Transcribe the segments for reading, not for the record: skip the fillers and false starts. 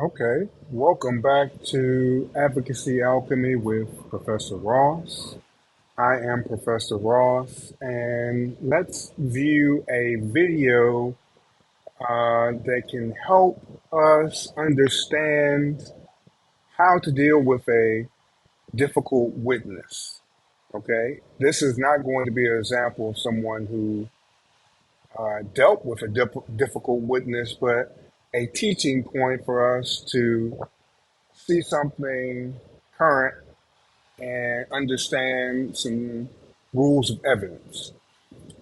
Okay, welcome back to Advocacy Alchemy with Professor Ross. I am Professor Ross, and let's view a video that can help us understand how to deal with a difficult witness. Okay, this is not going to be an example of someone who dealt with a difficult witness, but a teaching point for us to see something current and understand some rules of evidence.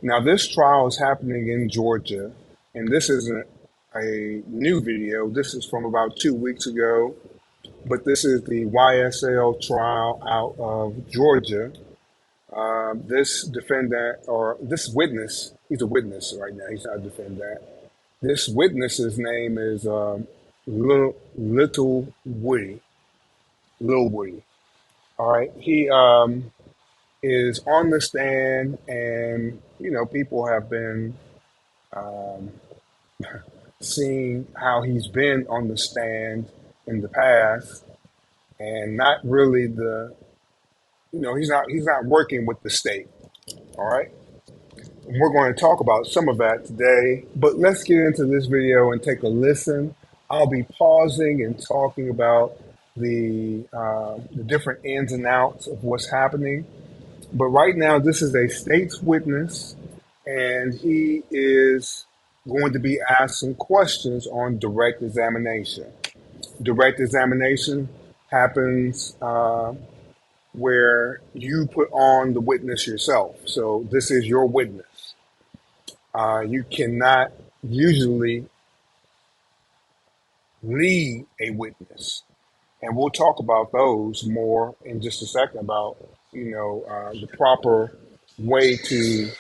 Now, this trial is happening in Georgia, and this isn't a new video. This is from about 2 weeks ago, but this is the YSL trial out of Georgia. This defendant, or this witness, he's a witness right now, he's not a defendant. This witness's name is Little Woody, Lil Woody. All right. He is on the stand, and people have been um, seeing how he's been on the stand in the past, and not really he's not working with the state. All right. And we're going to talk about some of that today, but let's get into this video and take a listen. I'll be pausing and talking about the different ins and outs of what's happening. But right now, this is a state's witness, and he is going to be asked some questions on direct examination. Direct examination happens where you put on the witness yourself. So this is your witness. You cannot usually lead a witness, and we'll talk about those more in just a second about the proper way to.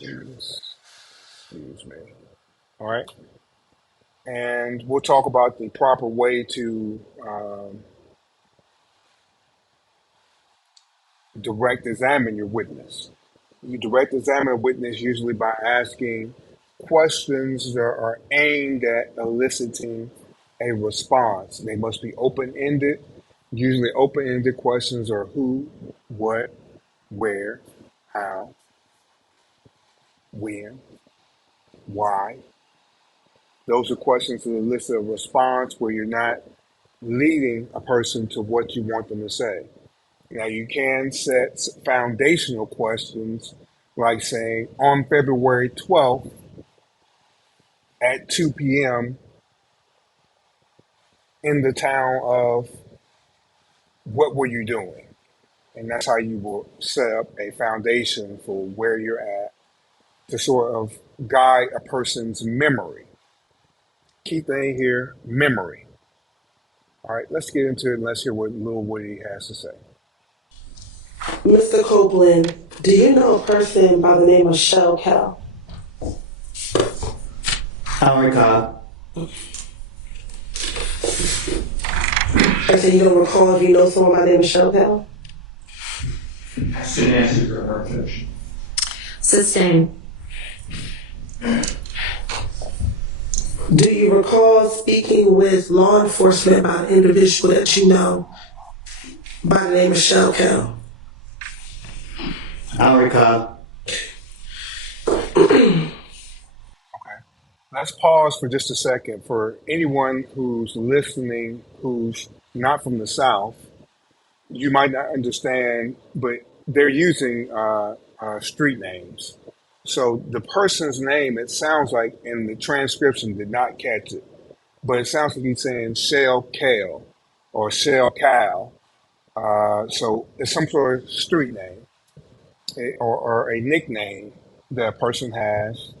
Excuse me. All right. And we'll talk about the proper way to direct examine your witness. You direct examine a witness usually by asking questions that are aimed at eliciting a response. They must be open ended. Usually, open ended questions are who, what, where, how, when, why. Those are questions that elicit a response where you're not leading a person to what you want them to say. Now, you can set foundational questions like saying, on February 12th at 2 p.m. in the town of, what were you doing? And that's how you will set up a foundation for where you're at to sort of guide a person's memory. Key thing here, memory. All right, let's get into it and let's hear what Lil Woody has to say. Mr. Copeland, do you know a person by the name of Shell Cal? I recall. I said you don't recall if you know someone by the name of Shell Cal? Should answer your question. Sustain. Do you recall speaking with law enforcement about an individual that you know by the name of Shell Cal? I recall. Okay. Let's pause for just a second for anyone who's listening who's not from the South. You might not understand, but they're using street names. So the person's name, it sounds like in the transcription, did not catch it, but it sounds like he's saying Shell Kale or Shell Cal. So it's some sort of street name or a nickname that a person has,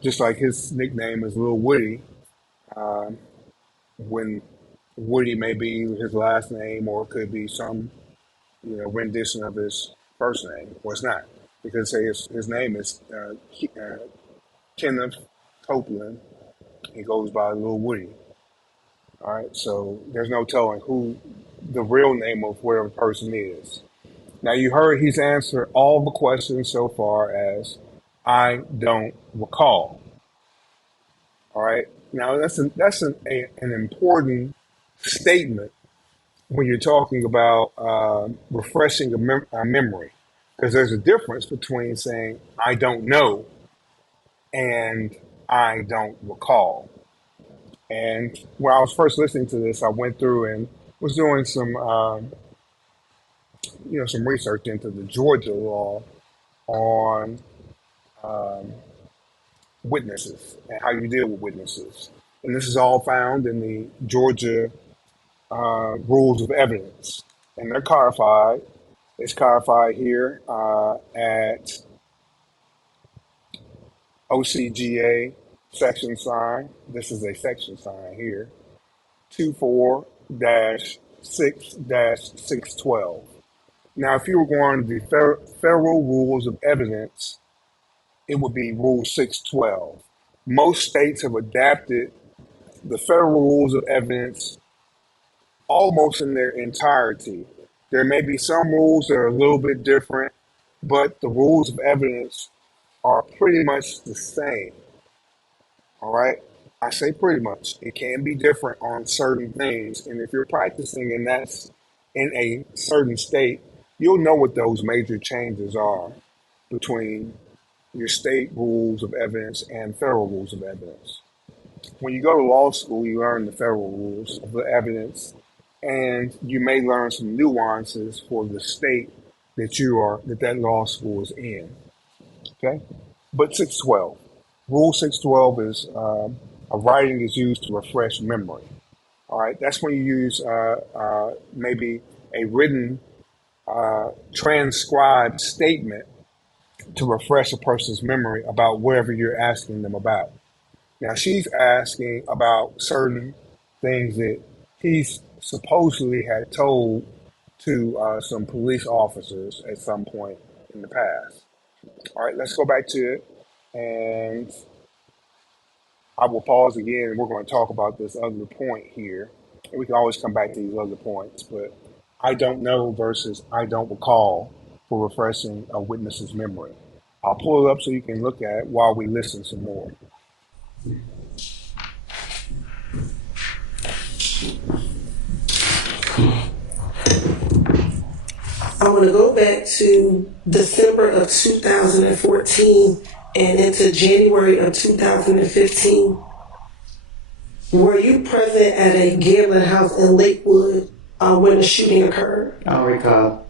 just like his nickname is Lil Woody. Um, when Woody may be his last name, or it could be some rendition of his first name, or it's not, because say his name is Kenneth Copeland. He goes by Lil Woody. All right, so there's no telling who the real name of whatever person is. Now you heard he's answered all the questions so far as I don't recall. All right. Now, an important statement when you're talking about refreshing a memory, because there's a difference between saying "I don't know" and "I don't recall." And when I was first listening to this, I went through and was doing some research into the Georgia law on um, witnesses and how you deal with witnesses. And this is all found in the Georgia rules of evidence, and they're codified. It's codified here at OCGA section sign. This is a section sign here, 24 6 612. Now, if you were going to the federal rules of evidence, it would be Rule 612. Most states have adapted the federal rules of evidence almost in their entirety. There may be some rules that are a little bit different, but the rules of evidence are pretty much the same. All right. I say pretty much. It can be different on certain things. And if you're practicing and that's in a certain state, you'll know what those major changes are between your state rules of evidence and federal rules of evidence. When you go to law school, you learn the federal rules of the evidence, and you may learn some nuances for the state that law school is in. Okay, but 612, Rule 612 is a writing is used to refresh memory. All right, that's when you use maybe a written transcribed statement to refresh a person's memory about whatever you're asking them about. Now, she's asking about certain things that he's supposedly had told to some police officers at some point in the past. All right, let's go back to it. And I will pause again, and we're going to talk about this other point here. And we can always come back to these other points. But I don't know versus I don't recall for refreshing a witness's memory. I'll pull it up so you can look at it while we listen some more. I want to go back to December of 2014 and into January of 2015. Were you present at a gambling house in Lakewood when the shooting occurred? I'll recall.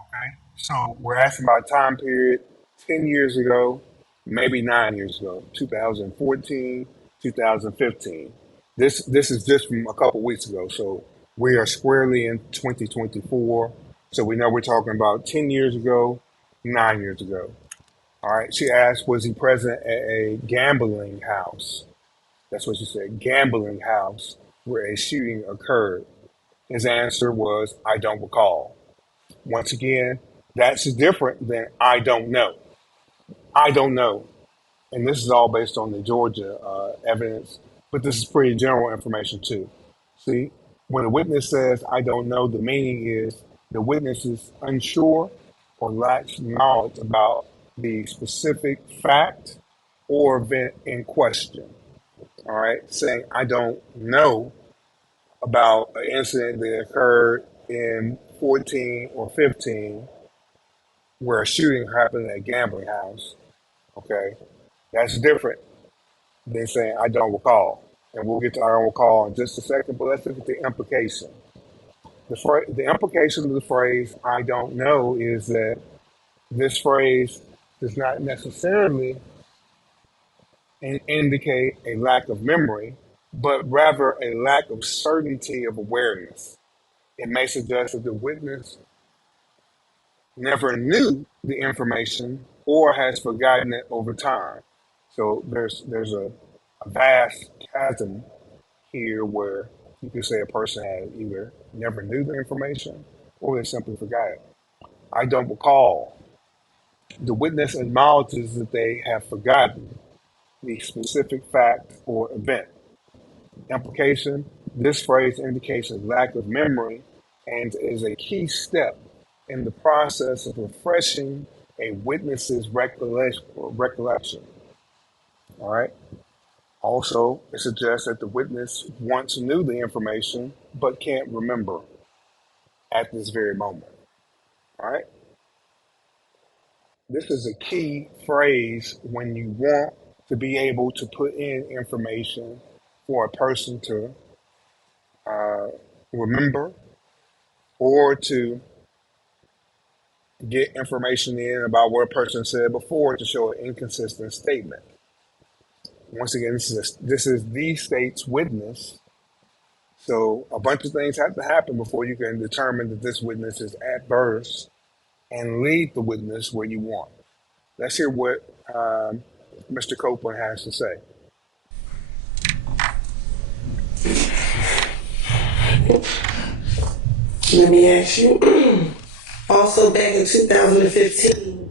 Okay. So we're asking about a time period 10 years ago, maybe 9 years ago, 2014, 2015. This is just from a couple weeks ago. So we are squarely in 2024. So we know we're talking about 10 years ago, 9 years ago. All right. She asked, was he present at a gambling house? That's what she said, gambling house where a shooting occurred. His answer was, I don't recall. Once again, that's different than I don't know. I don't know. And this is all based on the Georgia evidence, but this is pretty general information too. See, when a witness says, I don't know, the meaning is the witness is unsure or lacks knowledge about the specific fact or event in question. All right, saying, I don't know about an incident that occurred in 14 or 15 where a shooting happened at a gambling house. Okay, that's different than saying I don't recall. And we'll get to I don't recall in just a second. But let's look at the implication. The implication of the phrase "I don't know" is that this phrase does not necessarily indicate a lack of memory, but rather a lack of certainty of awareness. It may suggest that the witness never knew the information or has forgotten it over time. So there's a vast chasm here where you could say a person had either never knew the information or they simply forgot it. I don't recall. The witness acknowledges that they have forgotten the specific fact or event. Implication: this phrase indicates a lack of memory and is a key step in the process of refreshing a witness's recollection. All right. Also, it suggests that the witness once knew the information but can't remember at this very moment. All right? This is a key phrase when you want to be able to put in information for a person to remember or to get information in about what a person said before to show an inconsistent statement. Once again, this is the state's witness. So a bunch of things have to happen before you can determine that this witness is adverse and lead the witness where you want. Let's hear what Mr. Copeland has to say. Let me ask you. Also, back in 2015,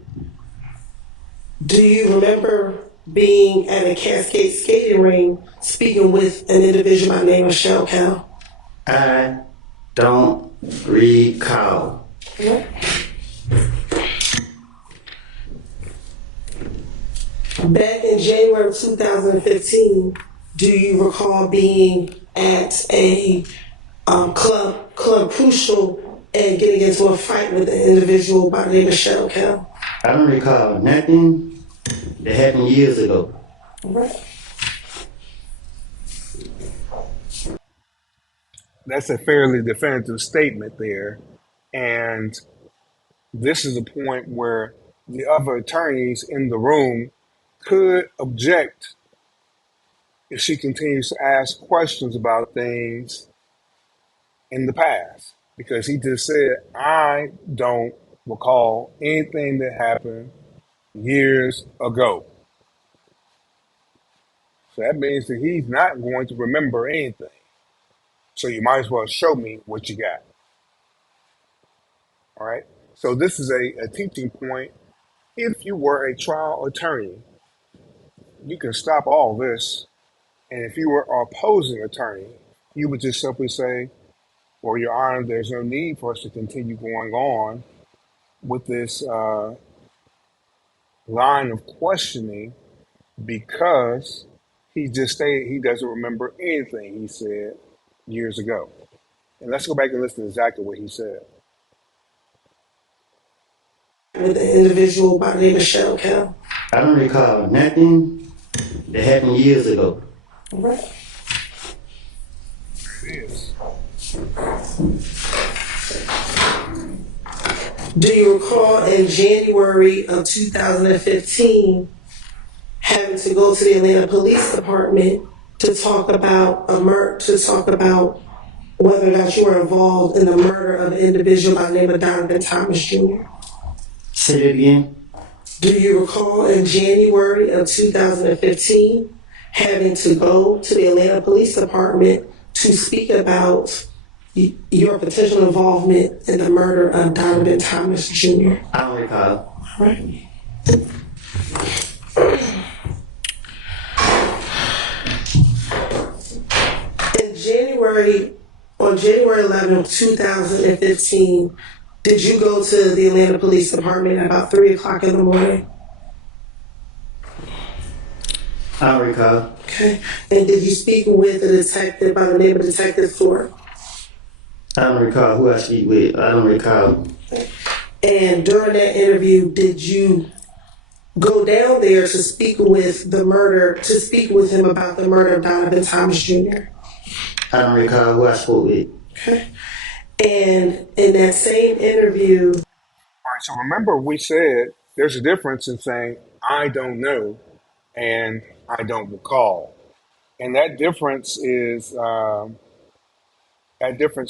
do you remember being at a Cascade skating ring speaking with an individual by the name of Shell Cow? I don't recall. Back in January of 2015, do you recall being at a Club Crucial and getting into a fight with an individual by the name of Shell Cow? I don't recall nothing that happened years ago. Right. That's a fairly definitive statement there. And this is a point where the other attorneys in the room could object if she continues to ask questions about things in the past. Because he just said, I don't recall anything that happened years ago. So that means that he's not going to remember anything. So you might as well show me what you got. All right. So this is a teaching point. If you were a trial attorney, you can stop all this. And if you were an opposing attorney, you would just simply say, well, Your Honor, there's no need for us to continue going on with this line of questioning because he just stated he doesn't remember anything he said years ago. And let's go back and listen to exactly what he said. With an individual by the name of Shell Cow? I don't recall nothing that happened years ago. Right. Yes. Do you recall in January of 2015 having to go to the Atlanta Police Department to talk about whether or not you were involved in the murder of an individual by the name of Donovan Thomas Jr.? Say that again. Do you recall in January of 2015 having to go to the Atlanta Police Department to speak about your potential involvement in the murder of Donovan Thomas Jr.? I don't recall. All right. On January 11th, 2015, did you go to the Atlanta Police Department at about 3 o'clock in the morning? I don't recall. Okay. And did you speak with a detective by the name of Detective Ford? I don't recall who I speak with. I don't recall. And during that interview, did you go down there to speak with him about the murder of Donovan Thomas Jr.? I don't recall who I spoke with. Okay. And in that same interview. All right. So remember, we said there's a difference in saying, I don't know and I don't recall. And that difference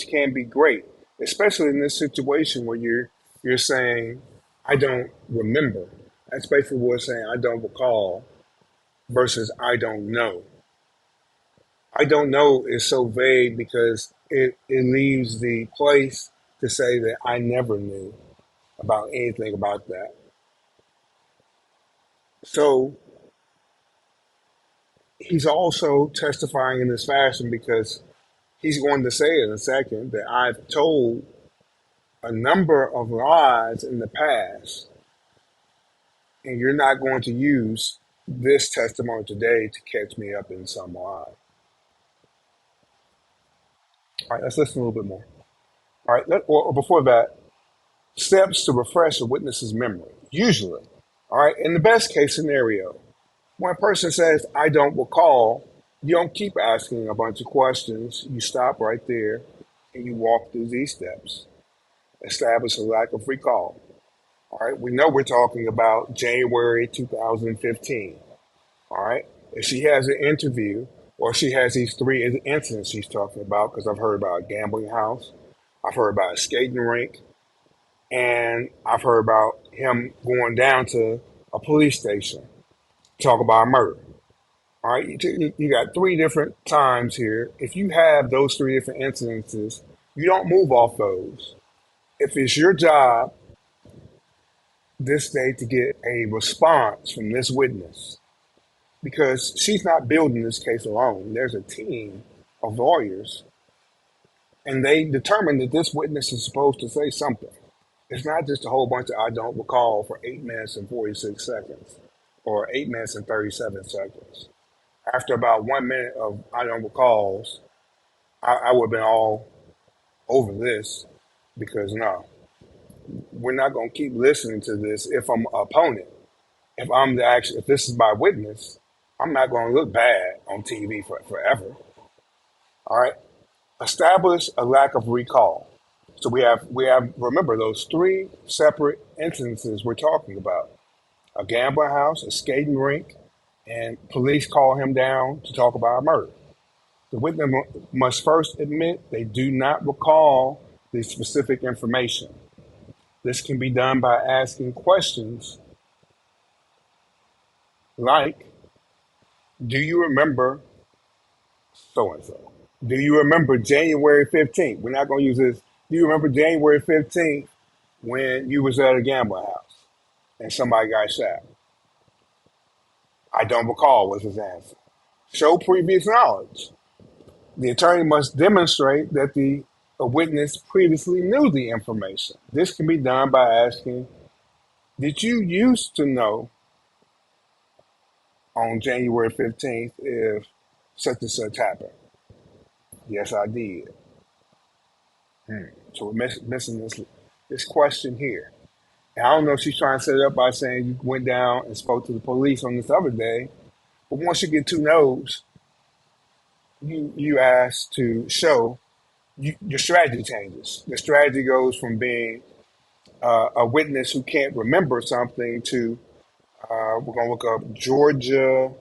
can be great, especially in this situation where you're saying, I don't remember. That's basically what it's saying, I don't recall versus I don't know. I don't know is so vague because it leaves the place to say that I never knew about anything about that. So he's also testifying in this fashion because he's going to say in a second that I've told a number of lies in the past, and you're not going to use this testimony today to catch me up in some line. All right, let's listen a little bit more. All right, or before that, steps to refresh a witness's memory. Usually, all right, in the best case scenario, when a person says, I don't recall, you don't keep asking a bunch of questions. You stop right there and you walk through these steps. Establish a lack of recall. All right, we know we're talking about January 2015. All right, if she has an interview or she has these three incidents she's talking about, because I've heard about a gambling house, I've heard about a skating rink, and I've heard about him going down to a police station to talk about a murder. All right, you got three different times here. If you have those three different incidences, you don't move off those. If it's your job this day to get a response from this witness, because she's not building this case alone, there's a team of lawyers, and they determined that this witness is supposed to say something. It's not just a whole bunch of I don't recall for 8 minutes and 46 seconds or 8 minutes and 37 seconds. After about 1 minute of I don't recalls, I would have been all over this because no, we're not going to keep listening to this if I'm an opponent. If I'm the actual, if this is my witness, I'm not going to look bad on TV forever. All right. Establish a lack of recall. So we have remember those three separate instances we're talking about: a gambling house, a skating rink, and police call him down to talk about a murder. The witness must first admit they do not recall the specific information. This can be done by asking questions like, do you remember so and so? Do you remember January 15th? We're not going to use this. Do you remember January 15th when you was at a gambling house and somebody got shot? I don't recall was his answer. Show previous knowledge. The attorney must demonstrate that the a witness previously knew the information. This can be done by asking, did you used to know on January 15th if such and such happened? Yes, I did. So we're missing this question here. And I don't know if she's trying to set it up by saying you went down and spoke to the police on this other day, but once you get two no's, you ask to show your strategy changes. The strategy goes from being a witness who can't remember something to we're going to look up Georgia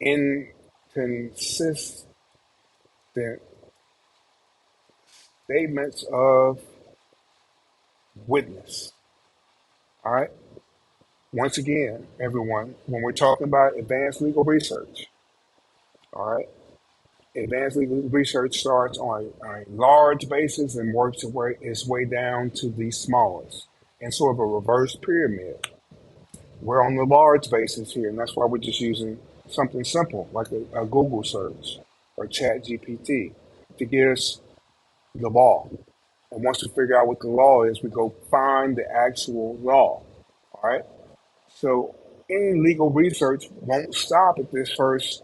inconsistent statements of witness. All right. Once again, everyone, when we're talking about advanced legal research, all right, advanced legal research starts on a large basis and works its way down to the smallest in sort of a reverse pyramid. We're on the large basis here, and that's why we're just using something simple like a Google search or Chat GPT to get us the law. And once we figure out what the law is, we go find the actual law. All right. So any legal research won't stop at this first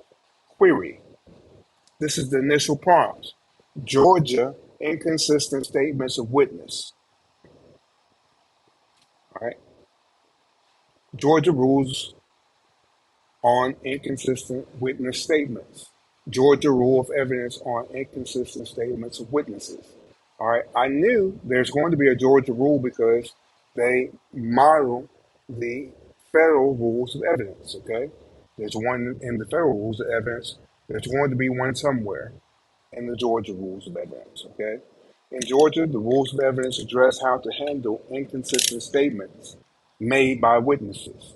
query. This is the initial prompt. Georgia inconsistent statements of witness. All right. Georgia rules on inconsistent witness statements. Georgia rule of evidence on inconsistent statements of witnesses. All right. I knew there's going to be a Georgia rule because they model the federal rules of evidence. Okay. There's one in the federal rules of evidence. There's going to be one somewhere in the Georgia rules of evidence. Okay. In Georgia, the rules of evidence address how to handle inconsistent statements made by witnesses.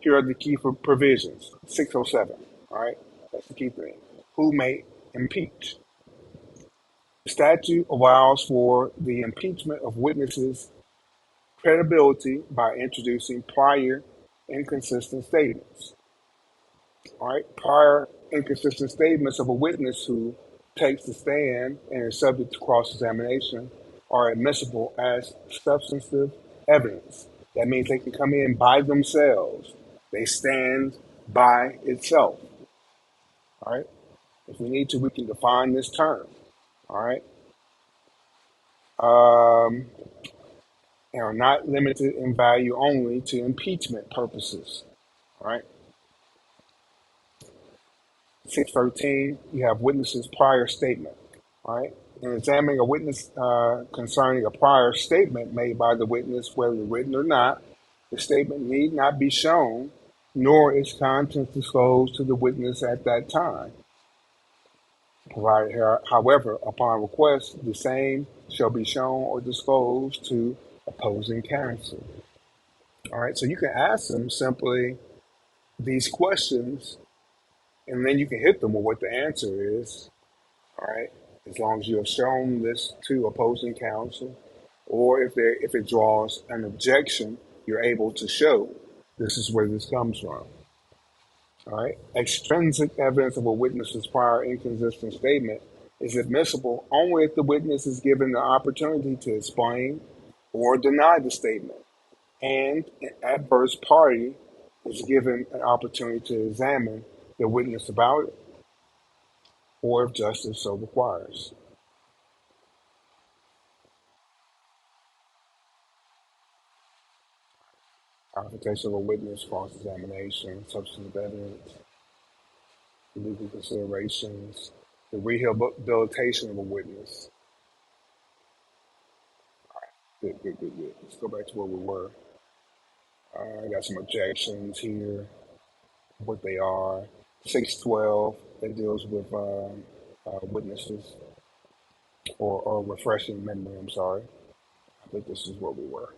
Here are the key provisions. 607. All right. That's the key thing. Who may impeach? The statute allows for the impeachment of witnesses' credibility by introducing prior inconsistent statements. All right, prior inconsistent statements of a witness who takes the stand and is subject to cross-examination are admissible as substantive evidence. That means they can come in by themselves. They stand by itself. All right. If we need to, we can define this term. All right. Um, and are not limited in value only to impeachment purposes. All right. 613, you have witness's prior statement. All right. In examining a witness concerning a prior statement made by the witness, whether written or not, the statement need not be shown, nor its contents disclosed to the witness at that time. Provided, however, upon request, the same shall be shown or disclosed to opposing counsel. All right, so you can ask them simply these questions, and then you can hit them with what the answer is. All right, as long as you have shown this to opposing counsel, or if it draws an objection, you're able to show this is where this comes from. All right, extrinsic evidence of a witness's prior inconsistent statement is admissible only if the witness is given the opportunity to explain or deny the statement, and an adverse party is given an opportunity to examine the witness about it, or if justice so requires. Qualification of a witness, cross-examination, substantive evidence, legal considerations, the rehabilitation of a witness. Good. Let's go back to where we were. I got some objections here, what they are. 612, that deals with witnesses or refreshing memory, I'm sorry. I think this is where we were.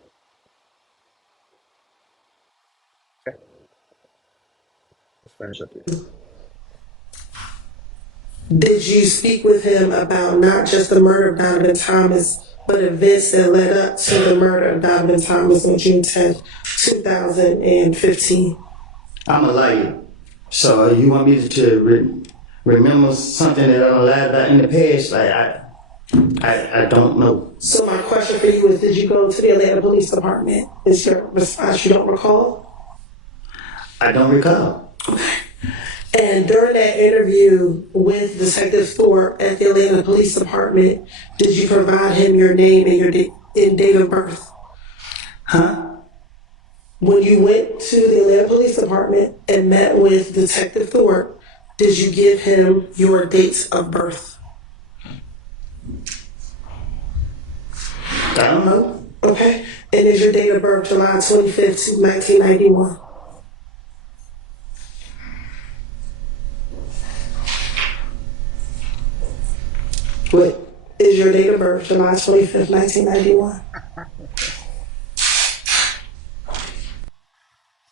Okay, let's finish up here. Did you speak with him about not just the murder of Donovan Thomas, but events that led up to the murder of Donovan Thomas on June 10th, 2015? I'm a liar. So you want me to remember something that I lied about in the past? Like I don't know. So my question for you is, did you go to the Atlanta Police Department? Is your response you don't recall? I don't recall. And during that interview with Detective Thorpe at the Atlanta Police Department, did you provide him your name and your date of birth? Huh? When you went to the Atlanta Police Department and met with Detective Thorpe, did you give him your dates of birth? I don't know. Okay. And is your date of birth July 25th, 1991? What is your date of birth July 25th, 1991?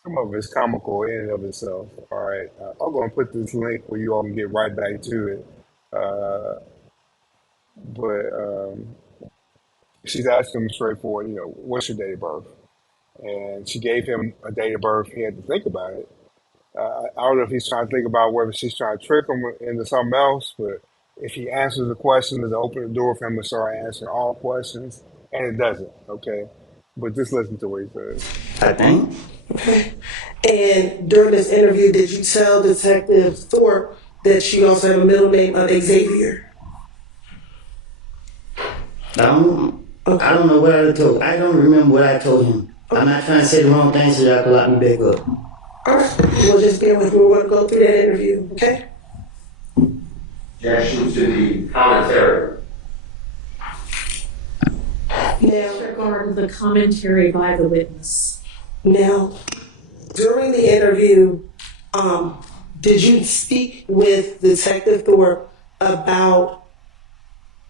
Some of it's comical in and of itself. All right, I'm going to put this link where you all can get right back to it. But she's asking him straightforward, what's your date of birth? And she gave him a date of birth. He had to think about it. I don't know if he's trying to think about whether she's trying to trick him into something else, but if he answers the question, it'll open the door for him to start answering all questions, and it doesn't, okay? But just listen to what he says. I think. Okay. And during this interview, did you tell Detective Thorpe that you also have a middle name of Xavier? I don't know what I told. I don't remember what I told him. I'm not trying to say the wrong thing so y'all can lock me back up. All right. Well, just bear with me. We're going to go through that interview, okay? Objection to the commentary. Now, Regarding the commentary by the witness. Now, during the interview, did you speak with Detective Thorpe about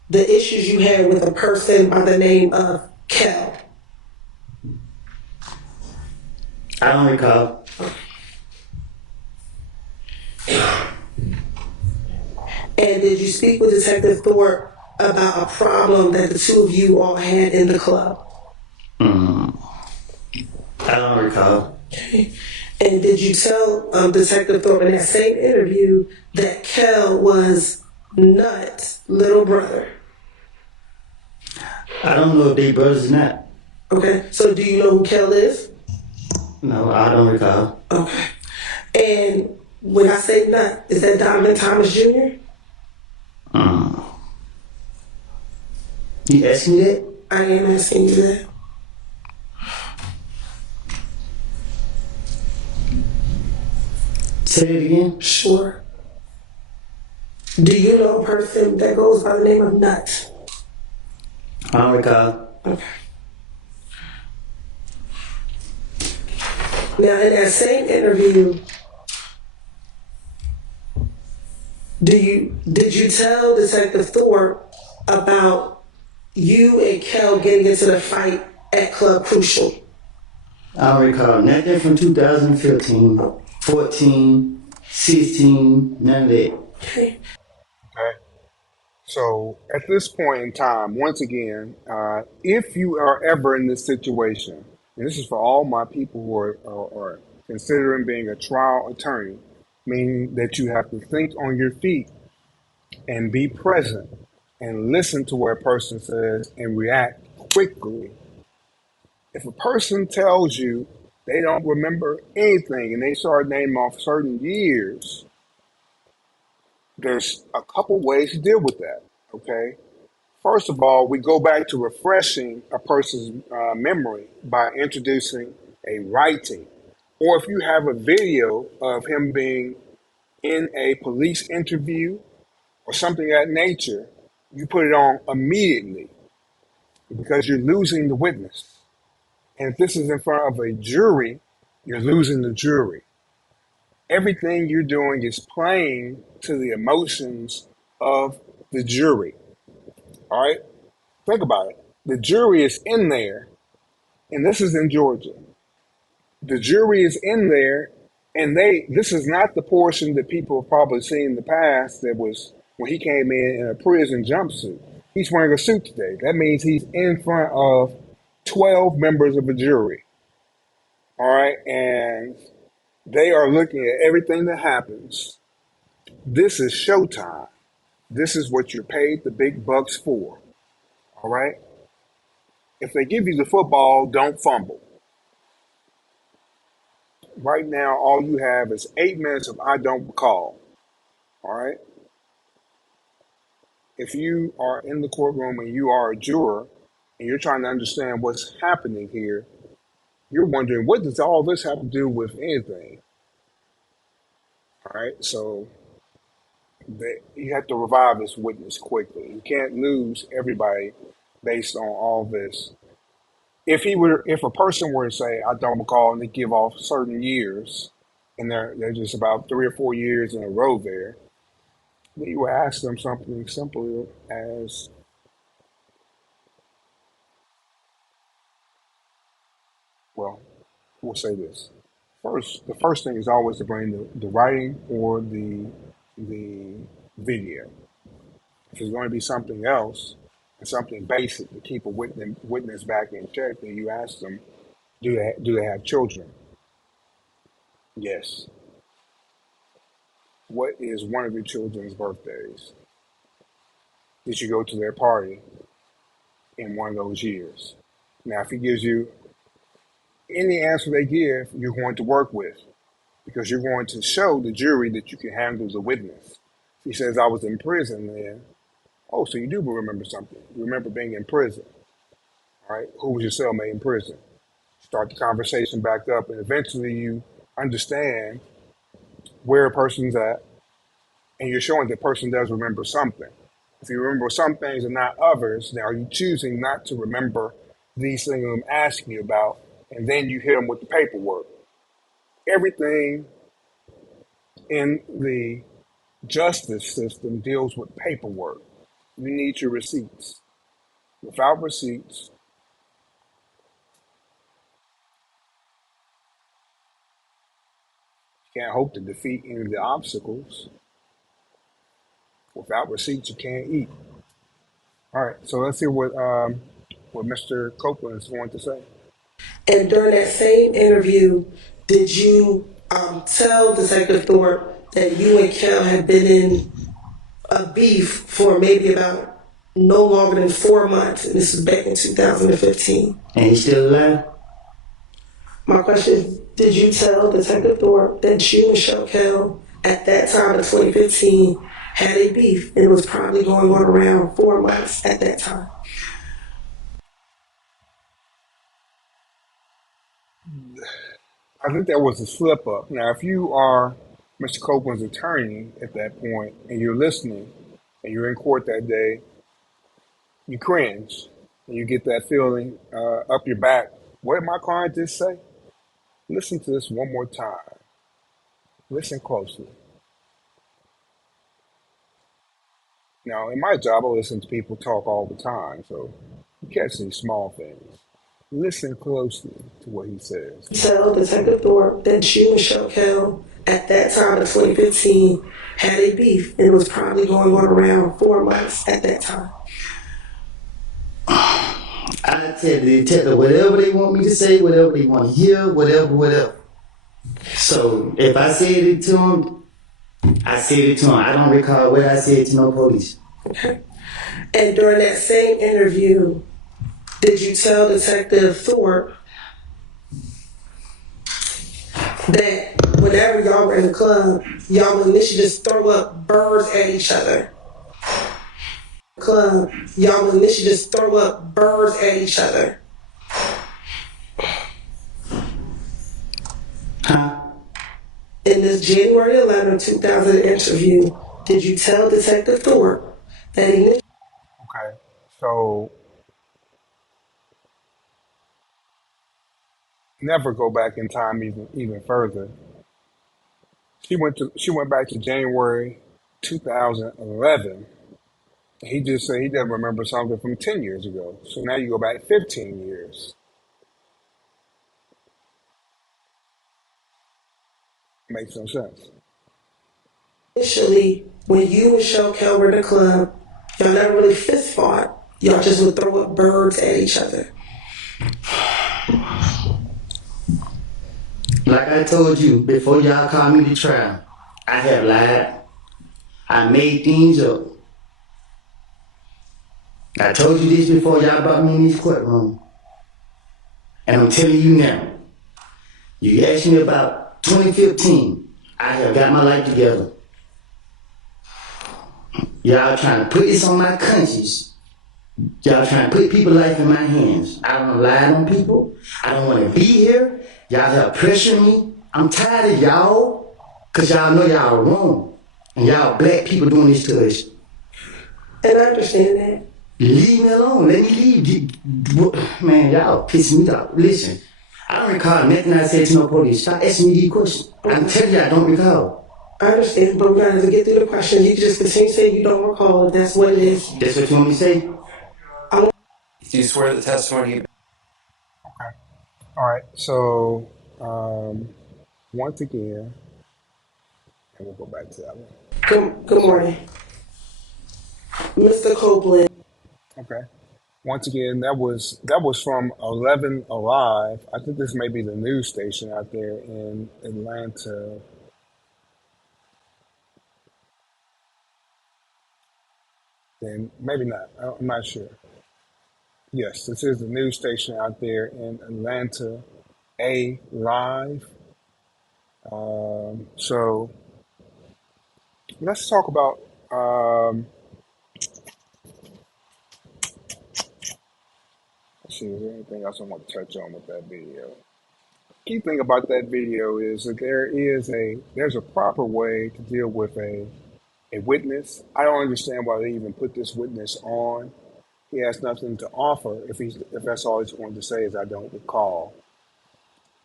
the issues you had with a person by the name of Kel? I don't recall. And did you speak with Detective Thorpe about a problem that the two of you all had in the club? I don't recall. Okay. And did you tell Detective Thorpe in that same interview that Kel was Nut's little brother? I don't know if they brothers or not. Okay, so do you know who Kel is? No, I don't recall. Okay. And when I say nut, is that Donovan Thomas Jr.? You asked me that? I am asking you that. Say it again. Sure. Do you know a person that goes by the name of Nut? I don't recall. Okay. Now, in that same interview, did you tell Detective Thorpe about you and Kel getting into the fight at Club Crucial? I don't recall nothing from 2015, 14, 16, none of that. Okay. Okay. So at this point in time, once again, if you are ever in this situation, and this is for all my people who are considering being a trial attorney, meaning that you have to think on your feet and be present and listen to what a person says and react quickly. If a person tells you they don't remember anything and they start naming off certain years, there's a couple ways to deal with that. Okay. First of all, we go back to refreshing a person's memory by introducing a writing. Or if you have a video of him being in a police interview or something of that nature, you put it on immediately because you're losing the witness. And if this is in front of a jury, you're losing the jury. Everything you're doing is playing to the emotions of the jury. All right? Think about it. The jury is in there, and this is in Georgia. The jury is in there, and this is not the portion that people have probably seen in the past that was when he came in a prison jumpsuit. He's wearing a suit today. That means he's in front of 12 members of a jury. All right? And they are looking at everything that happens. This is showtime. This is what you're paid the big bucks for. All right? If they give you the football, don't fumble. Right now, all you have is 8 minutes of I don't recall. All right? If you are in the courtroom and you are a juror and you're trying to understand what's happening here, you're wondering, what does all this have to do with anything? All right? So you have to revive this witness quickly. You can't lose everybody based on all this. If a person were to say, I don't recall, and they give off certain years, and they're just about 3 or 4 years in a row there, then you would ask them something simple as, well, we'll say this. The first thing is always to bring the writing or the video. If it's going to be something else, and something basic to keep a witness back in check, then you ask them, do they have children? Yes. What is one of your children's birthdays? Did you go to their party in one of those years? Now, if he gives you any answer they give, you're going to work with because you're going to show the jury that you can handle the witness. If he says, I was in prison then, oh, so you do remember something. You remember being in prison, all right? Who was your cellmate in prison? Start the conversation back up, and eventually you understand where a person's at, and you're showing that person does remember something. If you remember some things and not others, then are you choosing not to remember these things I'm asking you about, and then you hit them with the paperwork? Everything in the justice system deals with paperwork. You need your receipts. Without receipts, you can't hope to defeat any of the obstacles. Without receipts, you can't eat. All right, so let's hear what Mr. Copeland is going to say. And during that same interview, did you tell Detective Thorpe that you and Kel had been in a beef for maybe about no longer than 4 months, and this was back in 2015? And he's still alive? My question is, Did you tell Detective Thorpe that you and Shokel at that time in 2015 had a beef and it was probably going on around 4 months at that time? I think that was a slip up. Now, if you are Mr. Copeland's attorney at that point and you're listening and you're in court that day, you cringe and you get that feeling up your back. What did my client just say? Listen to this one more time. Listen closely. Now, in my job, I listen to people talk all the time, so you catch these small things. Listen closely to what he says. Tell Detective Thorpe that you and Shokel at that time in 2015 had a beef and it was probably going on around 4 months at that time. I tell the detective whatever they want me to say, whatever they want to hear, whatever. So if I said it to him, I said it to him. I don't recall what I said to no police. Okay. And during that same interview, did you tell Detective Thorpe that whenever y'all were in the club, y'all would initially just throw up birds at each other? Y'all would initially just throw up birds at each other. Huh? In this January 11, 2000 interview, did you tell Detective Thorpe that initially? Okay, so never go back in time even further. She went back to January 2011. He just said he doesn't remember something from 10 years ago. So now you go back 15 years. Makes no sense. Initially, when you and Shokel were in the club, y'all never really fist fought. Y'all just would throw up birds at each other. Like I told you before y'all called me to trial, I have lied. I made things up. I told you this before y'all brought me in this courtroom. And I'm telling you now, you asked me about 2015. I have got my life together. Y'all trying to put this on my conscience. Y'all trying to put people's life in my hands. I don't lie on people. I don't want to be here. Y'all have pressured me. I'm tired of y'all, because y'all know y'all are wrong. And y'all black people doing this to us. And I understand that. Leave me alone. Let me leave. Man, y'all piss me off. Listen, I don't recall nothing I said to no police. Stop asking me these questions. I'm telling you, I don't recall. I understand, but we're going to get through the questions. You can just continue saying you don't recall if that's what it is. That's what you want me to say? Do you swear the testimony? Okay. All right. So once again, and we'll go back to that one. Good morning. Mr. Copeland. Okay. Once again, that was from 11 Alive. I think this may be the news station out there in Atlanta. Then maybe not. I'm not sure. Yes, this is the news station out there in Atlanta, A Live. So let's talk about. Let's see, is there anything else I want to touch on with that video? Key thing about that video is that there's a proper way to deal with a witness. I don't understand why they even put this witness on. He has nothing to offer if that's all he's going to say is I don't recall.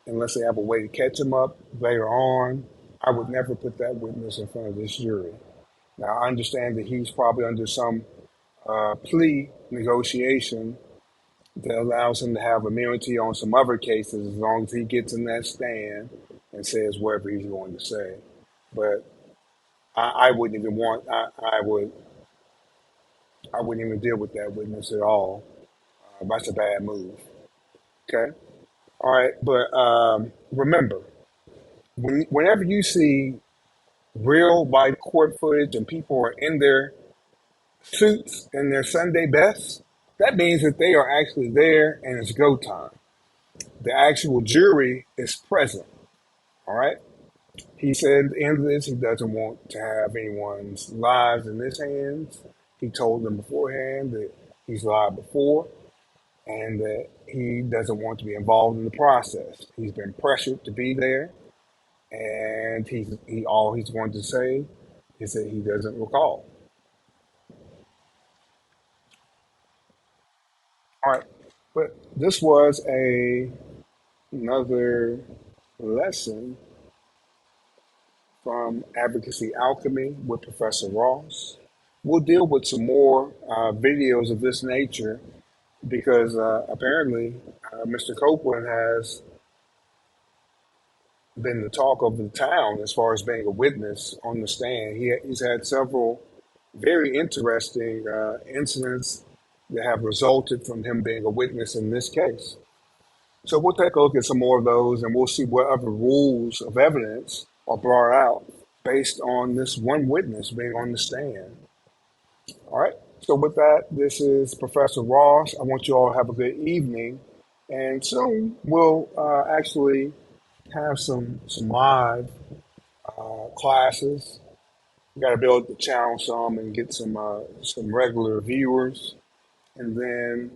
Unless they have a way to catch him up later on, I would never put that witness in front of this jury. Now I understand that he's probably under some plea negotiation that allows him to have immunity on some other cases as long as he gets in that stand and says whatever he's going to say. But I wouldn't even want I wouldn't even deal with that witness at all. That's a bad move. Okay. All right. But remember, whenever you see real life court footage and people are in their suits and their Sunday best, that means that they are actually there and it's go time. The actual jury is present. All right. He said at the end of this, he doesn't want to have anyone's lives in his hands. He told them beforehand that he's lied before and that he doesn't want to be involved in the process. He's been pressured to be there, and he all he's going to say is that he doesn't recall. All right, but this was another lesson from Advocacy Alchemy with Professor Ross. We'll deal with some more videos of this nature because apparently Mr. Copeland has been the talk of the town as far as being a witness on the stand. He's had several very interesting incidents that have resulted from him being a witness in this case. So we'll take a look at some more of those and we'll see what other rules of evidence are brought out based on this one witness being on the stand. All right. So with that, this is Professor Ross. I want you all to have a good evening. And soon we'll actually have some live classes. We got to build the channel some and get some regular viewers, and then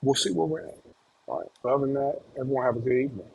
we'll see where we're at. All right. Other than that, everyone have a good evening.